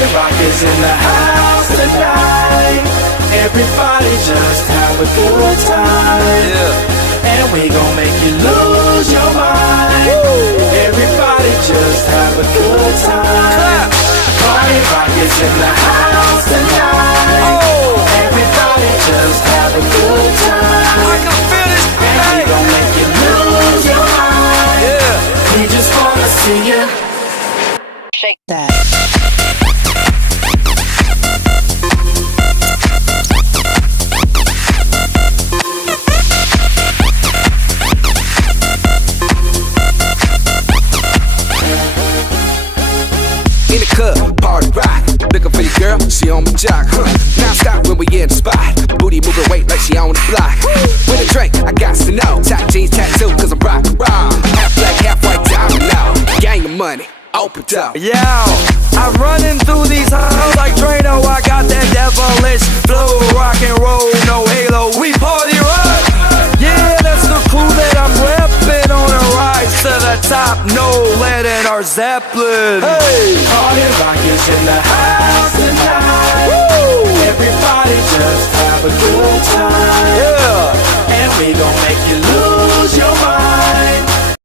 Party Rock is in the house tonight. Everybody just have a good time. Yeah. And we gon' make you lose your mind. Woo. Everybody just have a good time. Party Rock is in the house tonight. Oh. Everybody just have a good time. I can feel this tonight. And we gon' make you lose your mind. Yeah. We just wanna see you shake that. In the club, party rock. Looking for your girl, she on my jock. Now stop when we in the spot. Booty moving weight like she on the block. With a drink, I got to know. Top jeans tattoo, cause I'm rock raw. Half black, half white, diamond now. Gang of money, open up. Yo, I'm running through these halls like Drano. I got that devilish flow. Rock and roll, no halo. We party rock. Yeah, that's the crew that I'm reppin' on a rise to the top. No lead in our Zeppelin. Hey, Party Rock is in the house tonight. Woo. Everybody just have a good time. yeah. And we gon' make you lose your mind.